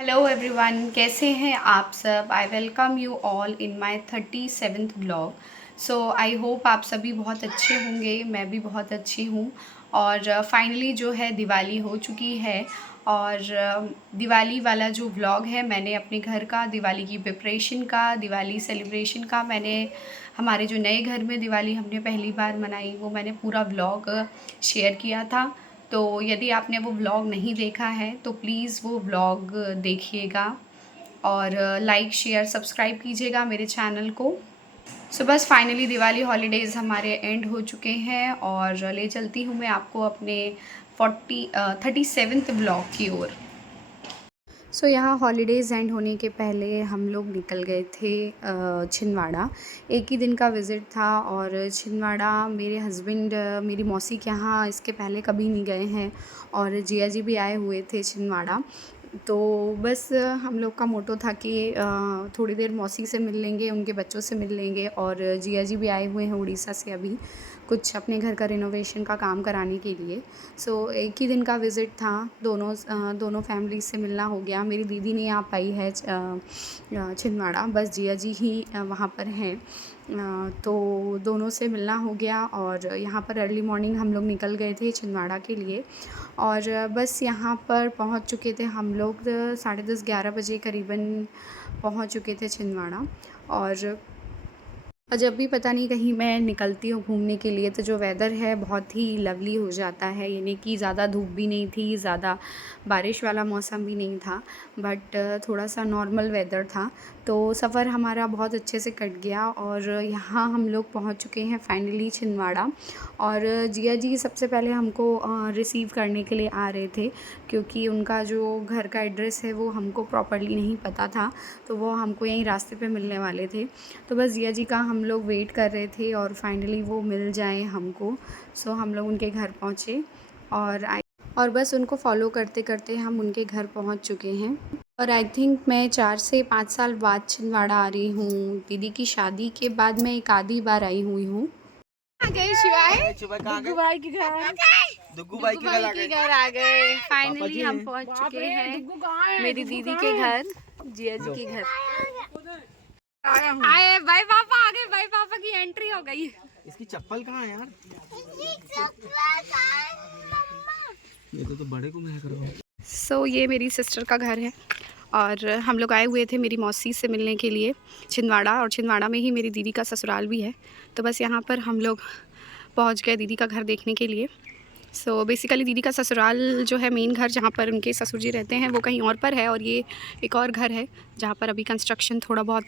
Hello everyone, कैसे हैं आप सब। I welcome you all in my 37th blog. So I hope आप सभी बहुत अच्छे होंगे। मैं भी बहुत अच्छी हूँ। और फाइनली जो है दिवाली हो चुकी है। और दिवाली वाला जो व्लॉग है मैंने अपने घर का, दिवाली की प्रिपरेशन का, दिवाली सेलिब्रेशन का, मैंने हमारे जो नए घर में दिवाली हमने पहली बार मनाई वो मैंने पूरा व्लॉग शेयर किया था। तो यदि आपने वो व्लॉग नहीं देखा है तो प्लीज़ वो व्लॉग देखिएगा और लाइक शेयर सब्सक्राइब कीजिएगा मेरे चैनल को। सो बस फाइनली दिवाली हॉलीडेज़ हमारे एंड हो चुके हैं और ले चलती हूँ मैं आपको अपने 37th ब्लॉग की ओर। सो यहाँ हॉलीडेज़ एंड होने के पहले हम लोग निकल गए थे छिंदवाड़ा। एक ही दिन का विज़िट था और छिंदवाड़ा मेरे हस्बैंड मेरी मौसी के यहाँ इसके पहले कभी नहीं गए हैं और जिया जी भी आए हुए थे छिंदवाड़ा। तो बस हम लोग का मोटो था कि थोड़ी देर मौसी से मिल लेंगे, उनके बच्चों से मिल लेंगे और जिया जी भी आए हुए हैं उड़ीसा से अभी कुछ अपने घर का रिनोवेशन का काम कराने के लिए। सो एक ही दिन का विज़िट था, दोनों फैमिली से मिलना हो गया। मेरी दीदी नहीं आ पाई है छिंदवाड़ा, बस जिया जी ही वहाँ पर हैं। तो दोनों से मिलना हो गया और यहाँ पर अर्ली मॉर्निंग हम लोग निकल गए थे छिंदवाड़ा के लिए। और बस यहाँ पर पहुँच चुके थे हम लोग 10:30-11 बजे करीबन पहुँच चुके थे छिंदवाड़ा। और जब भी पता नहीं कहीं मैं निकलती हूँ घूमने के लिए तो जो वेदर है बहुत ही लवली हो जाता है, यानी कि ज़्यादा धूप भी नहीं थी, ज़्यादा बारिश वाला मौसम भी नहीं था, बट थोड़ा सा नॉर्मल वेदर था। तो सफ़र हमारा बहुत अच्छे से कट गया और यहाँ हम लोग पहुँच चुके हैं फाइनली छिंदवाड़ा। और जिया जी सबसे पहले हमको रिसीव करने के लिए आ रहे थे क्योंकि उनका जो घर का एड्रेस है वो हमको प्रॉपरली नहीं पता था, तो वो हमको यहीं रास्ते पे मिलने वाले थे। तो बस जिया जी का हम लोग वेट कर रहे थे और फाइनली वो मिल जाएँ हमको। सो हम लोग उनके घर पहुँचे और बस उनको फॉलो करते करते हम उनके घर पहुँच चुके हैं। और आई थिंक मैं 4 से 5 साल बाद छिंदवाड़ा आ रही हूँ। दीदी की शादी के बाद मैं एक आधी बार आई हुई हूँ। आ गए शिवाय, दुग्गू भाई के घर, दुग्गू भाई के घर आ गए। फाइनली हम पहुँच चुके हैं मेरी दीदी के घर, जिया जी के घर आए। भाई पापा आ गए, भाई पापा की एंट्री हो गई। इसकी चप्पल कहाँ है यार? ये तो बड़े को मैं करूँ। सो ये मेरी सिस्टर का घर है और हम लोग आए हुए थे मेरी मौसी से मिलने के लिए छिंदवाड़ा, और छिंदवाड़ा में ही मेरी दीदी का ससुराल भी है। तो बस यहाँ पर हम लोग पहुँच गए दीदी का घर देखने के लिए। सो बेसिकली दीदी का ससुराल जो है, मेन घर जहाँ पर उनके ससुर जी रहते हैं, वो कहीं और पर है और ये एक और घर है जहाँ पर अभी कंस्ट्रक्शन, थोड़ा बहुत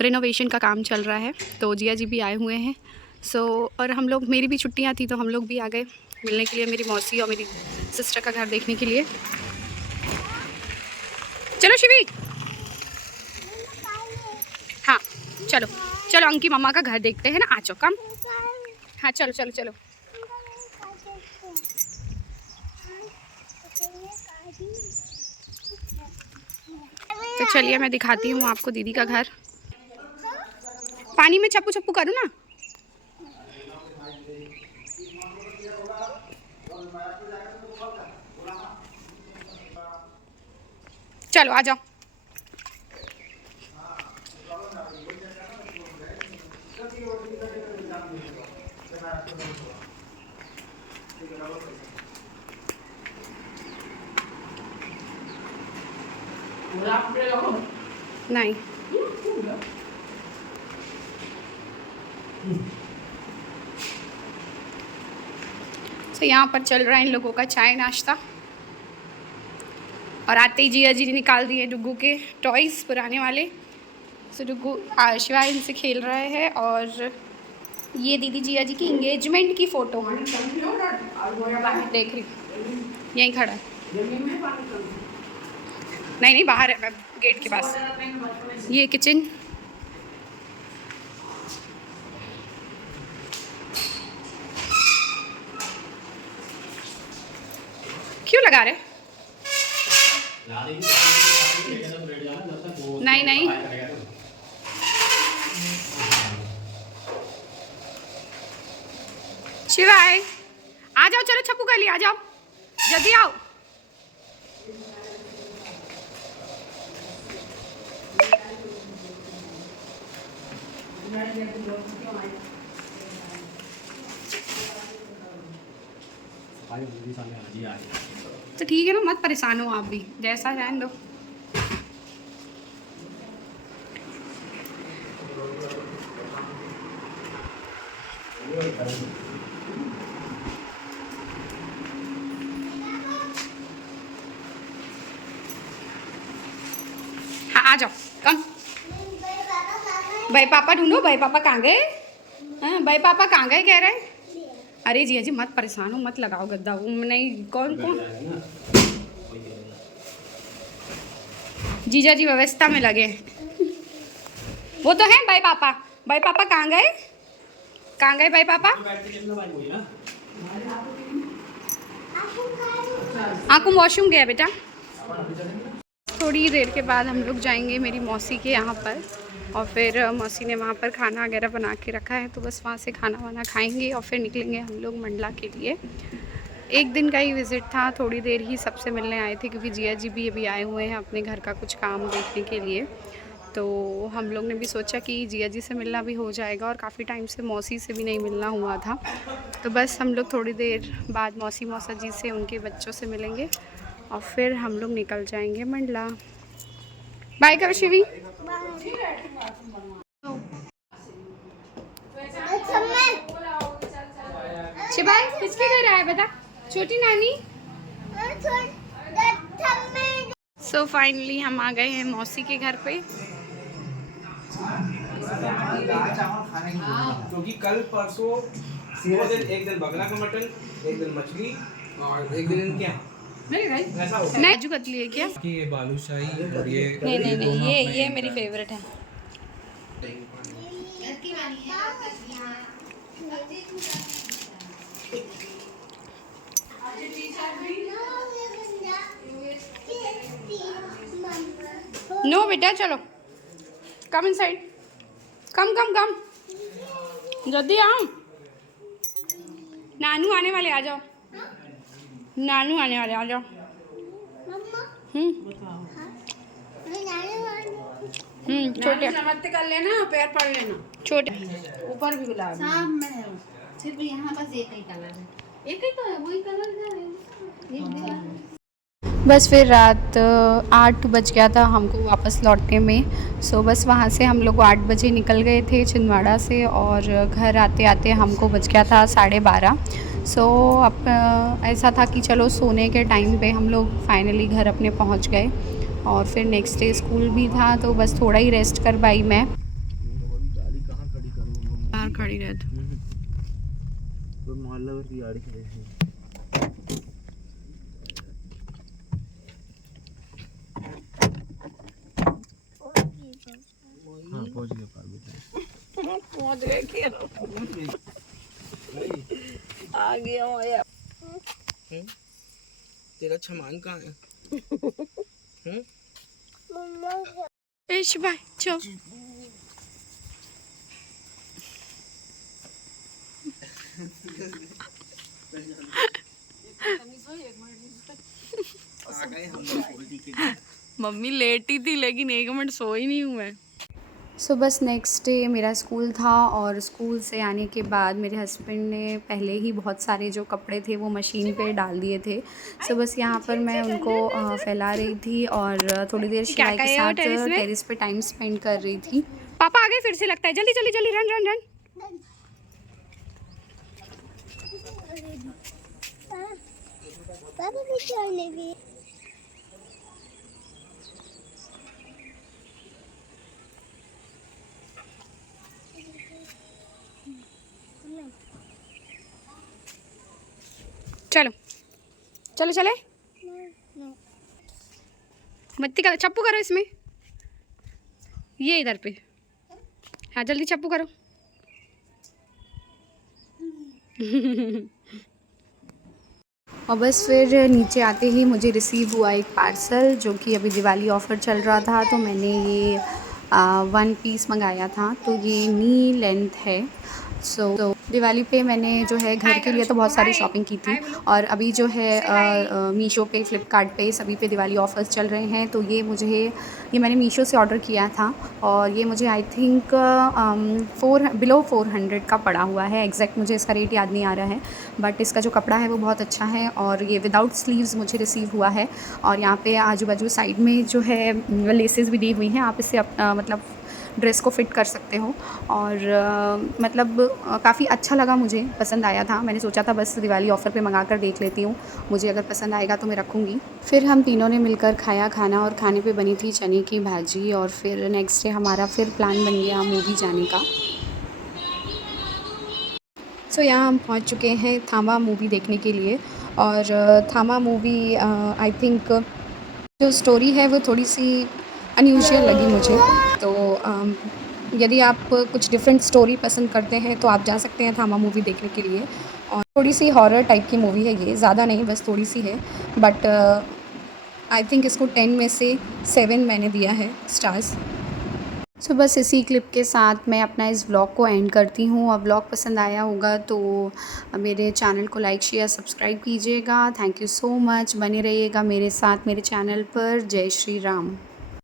रिनोवेशन का काम चल रहा है। तो जिया जी भी आए हुए हैं। सो और हम लोग, मेरी भी छुट्टियाँ थी तो हम लोग भी आ गए मिलने के लिए मेरी मौसी और मेरी सिस्टर का घर देखने के लिए। चलो शिवी, हाँ चलो चलो, अंकी मम्मा का घर देखते हैं ना, आ जाओ कम। हाँ चलो चलो चलो। तो चलिए मैं दिखाती हूँ आपको दीदी का घर। पानी में छप्पू छप्पू करूँ ना। चलो आ जाओ। नहीं तो यहाँ पर चल रहा है इन लोगों का चाय नाश्ता। और आते ही जिया जी ने निकाल दिए डुग्गू के टॉयज़ पुराने वाले। सो डुग्गू शिवा इनसे खेल रहा है और ये दीदी जिया जी की इंगेजमेंट की फ़ोटो है, देख रही यहीं खड़ा है। नहीं नहीं बाहर है, गेट के पास। ये किचन, क्यों लगा रहे? नहीं नहीं शिवाय आ जाओ, चलो छप्पू कर लिया, आ जाओ जल्दी आओ। तो ठीक है ना, मत परेशान हो आप भी, जैसा रहने दो। हाँ आ जाओ, कम। भाई पापा ढूंढो, भाई पापा कहाँ गए? हाँ भाई पापा कहाँ गए कह रहे हैं? अरे जी अजी मत परेशान हो, मत लगाओ गद्दा, वो नहीं कौन कौन। जीजा जी व्यवस्था में लगे, वो तो है भाई पापा। भाई पापा कहाँ गए? कहाँ गए भाई पापा? आंखों वॉशरूम गया बेटा। थोड़ी देर के बाद हम लोग जाएंगे मेरी मौसी के यहाँ पर, और फिर मौसी ने वहाँ पर खाना वगैरह बना के रखा है, तो बस वहाँ से खाना वाना खाएंगे और फिर निकलेंगे हम लोग मंडला के लिए। एक दिन का ही विज़िट था, थोड़ी देर ही सबसे मिलने आए थे, क्योंकि जिया जी भी अभी आए हुए हैं अपने घर का कुछ काम देखने के लिए। तो हम लोग ने भी सोचा कि जिया जी से मिलना भी हो जाएगा, और काफ़ी टाइम से मौसी से भी नहीं मिलना हुआ था। तो बस हम लोग थोड़ी देर बाद मौसी मौसा जी से, उनके बच्चों से मिलेंगे और फिर हम लोग निकल जाएंगे मंडला। बाय करो शिवी। शिवाय किसके घर आया बता? छोटी नानी। सो फाइनली हम आ गए हैं मौसी के घर पे। क्योंकि कल परसों एक दिन बगला का मटन, एक दिन मछली और एक दिन क्या नहीं काजू कतली है क्या? कि ये बालूशाही और ये नहीं ये मेरी फेवरेट है। नो बेटा चलो, कम इनसाइड, कम कम कम, जल्दी आओ। नानू आने वाले, आ जाओ। नानू आने वाले, आ जाओ। छोटे नमस्ते कर लेना, पैर पड़ लेना। छोटे ऊपर भी गुलाब शाम में है, सिर्फ यहाँ बस एक ही कलर है, एक ही तो है, वही कलर है। बस फिर रात 8 बज गया था हमको वापस लौटने में। सो बस वहाँ से हम लोग 8 बजे निकल गए थे छिंदवाड़ा से, और घर आते आते हमको बज गया था 12:30। सो अब ऐसा था कि चलो सोने के टाइम पे हम लोग फाइनली घर अपने पहुँच गए, और फिर नेक्स्ट डे स्कूल भी था, तो बस थोड़ा ही रेस्ट कर पाई मैं। बाहर खड़ी रहती आ गया हूँ यार। तेरा सामान कहाँ है? भाई चल। मम्मी लेट ही थी, लेकिन 1 मिनट सो ही नहीं हूँ मैं। सो बस नेक्स्ट डे मेरा स्कूल था, और स्कूल से आने के बाद मेरे हस्बैंड ने पहले ही बहुत सारे जो कपड़े थे वो मशीन पे डाल दिए थे। सो बस यहाँ पर मैं उनको फैला रही थी, और थोड़ी देर शिवाय के साथ टेरिस पे टाइम स्पेंड कर रही थी। पापा आ गए फिर से लगता है, जल्दी जल्दी जल्दी रन रन रन। चलो चलो चले, मत्ती करो, चप्पू करो इसमें, ये इधर पे। हाँ जल्दी चप्पू करो। और बस फिर नीचे आते ही मुझे रिसीव हुआ एक पार्सल, जो कि अभी दिवाली ऑफ़र चल रहा था, तो मैंने ये 1 पीस मंगाया था। तो ये नी लेंथ है, सो दिवाली पे मैंने जो है घर के लिए तो बहुत सारी शॉपिंग की थी और अभी जो है मीशो पे फ्लिपकार्ट पे सभी पे दिवाली ऑफ़र्स चल रहे हैं। तो ये मैंने मीशो से ऑर्डर किया था और ये मुझे आई थिंक बिलो 400 का पड़ा हुआ है। एग्जैक्ट मुझे इसका रेट याद नहीं आ रहा है, बट इसका जो कपड़ा है वो बहुत अच्छा है और ये विदाउट स्लीव्स मुझे रिसीव हुआ है। और यहाँ पे आजू बाजू साइड में जो है लेसेस भी दी हुई हैं, आप इससे मतलब ड्रेस को फ़िट कर सकते हो। और मतलब काफ़ी अच्छा लगा, मुझे पसंद आया था। मैंने सोचा था बस दिवाली ऑफ़र पे मंगा कर देख लेती हूँ, मुझे अगर पसंद आएगा तो मैं रखूँगी। फिर हम तीनों ने मिलकर खाया खाना और खाने पे बनी थी चने की भाजी और फिर नेक्स्ट डे हमारा फिर प्लान बन गया मूवी जाने का। सो यहाँ हम पहुँच चुके हैं थामा मूवी देखने के लिए और थामा मूवी आई थिंक जो स्टोरी है वो थोड़ी सी अनयूजुअल लगी मुझे। तो यदि आप कुछ डिफरेंट स्टोरी पसंद करते हैं तो आप जा सकते हैं थामा मूवी देखने के लिए। और थोड़ी सी हॉरर टाइप की मूवी है ये, ज़्यादा नहीं, बस थोड़ी सी है। बट आई थिंक इसको 10 में से 7 मैंने दिया है स्टार्स। सो बस इसी क्लिप के साथ मैं अपना इस व्लॉग को एंड करती हूँ। और व्लॉग पसंद आया होगा तो मेरे चैनल को लाइक शेयर सब्सक्राइब कीजिएगा। थैंक यू सो मच, बने रहिएगा मेरे साथ मेरे चैनल पर। जय श्री राम।